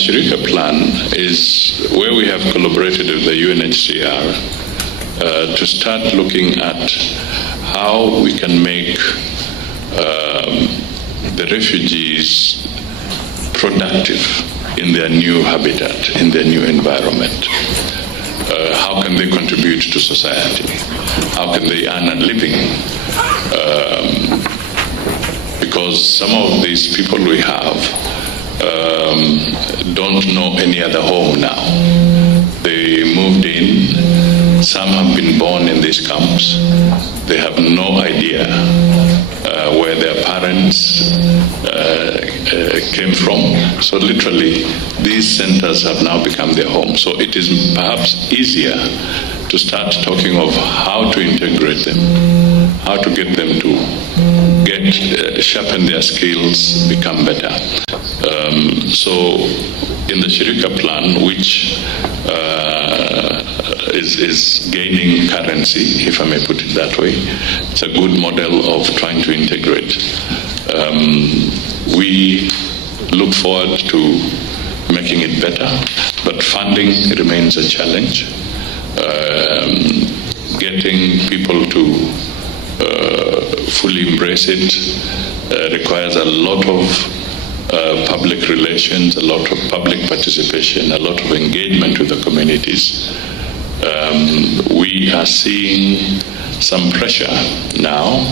Shirika plan is where we have collaborated with the Unhcr to start looking at how we can make the refugees productive in their new habitat, in their new environment. How can they contribute to society? How can they earn a living? Because some of these people we have don't know any other home now. They moved in, some have been born in these camps. They have no idea where their parents came from. So literally, these centers have now become their home. So it is perhaps easier to start talking of how to integrate them, how to get them to sharpen their skills, become better. So in the Shirika plan, which is gaining currency, if I may put it that way, it's a good model of trying to integrate. We look forward to making it better, but funding remains a challenge. Getting people to fully embrace it requires a lot of public relations, a lot of public participation, a lot of engagement with the communities. We are seeing some pressure now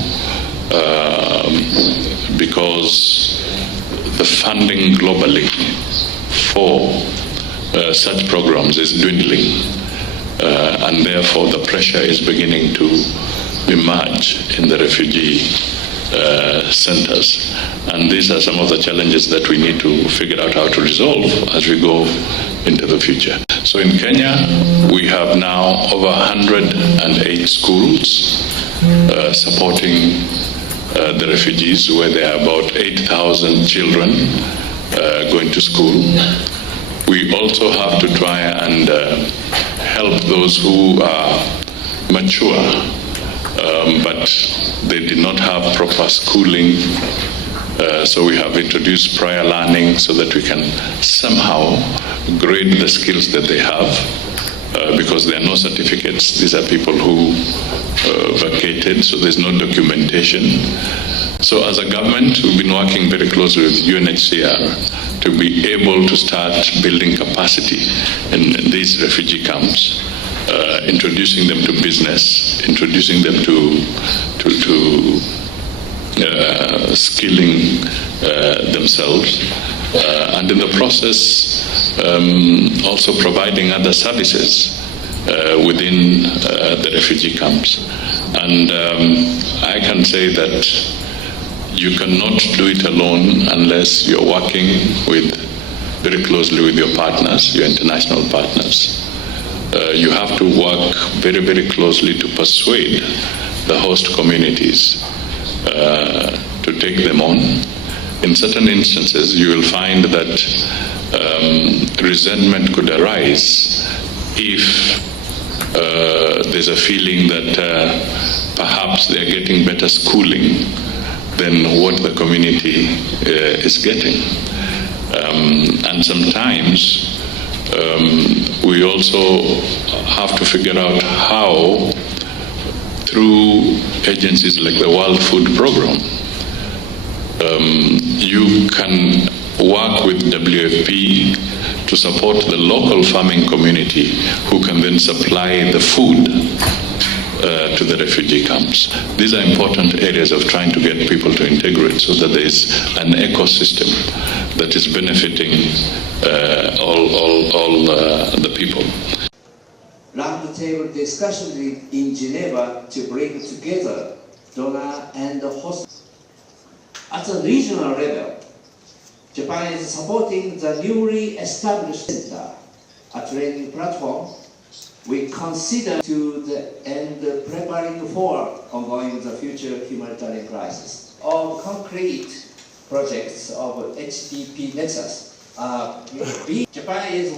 because the funding globally for such programs is dwindling, and therefore the pressure is beginning to emerge in the refugee centers. And these are some of the challenges that we need to figure out how to resolve as we go into the future. So in Kenya, we have now over 108 schools supporting the refugees, where there are about 8,000 children going to school. We also have to try and help those who are mature, but they did not have proper schooling. So we have introduced prior learning so that we can somehow grade the skills that they have, because there are no certificates. These are people who vacated, so there's no documentation. So as a government, we've been working very closely with UNHCR to be able to start building capacity in these refugee camps, introducing them to business, introducing them to skilling themselves, and in the process also providing other services within the refugee camps. And I can say that you cannot do it alone unless you're working very closely with your partners, your international partners. You have to work very, very closely to persuade the host communities to take them on. In certain instances, you will find that resentment could arise if there's a feeling that perhaps they're getting better schooling than what the community is getting. And sometimes we also have to figure out how, through agencies like the World Food Program, you can work with WFP to support the local farming community, who can then supply the food to the refugee camps. These are important areas of trying to get people to integrate, so that there is an ecosystem that is benefiting all the people. Roundtable discussion in Geneva to bring together donor and host. At a regional level, Japan is supporting the newly established center, a training platform we consider to the end preparing for ongoing the future humanitarian crisis. All concrete projects of HDP Nexus Japan is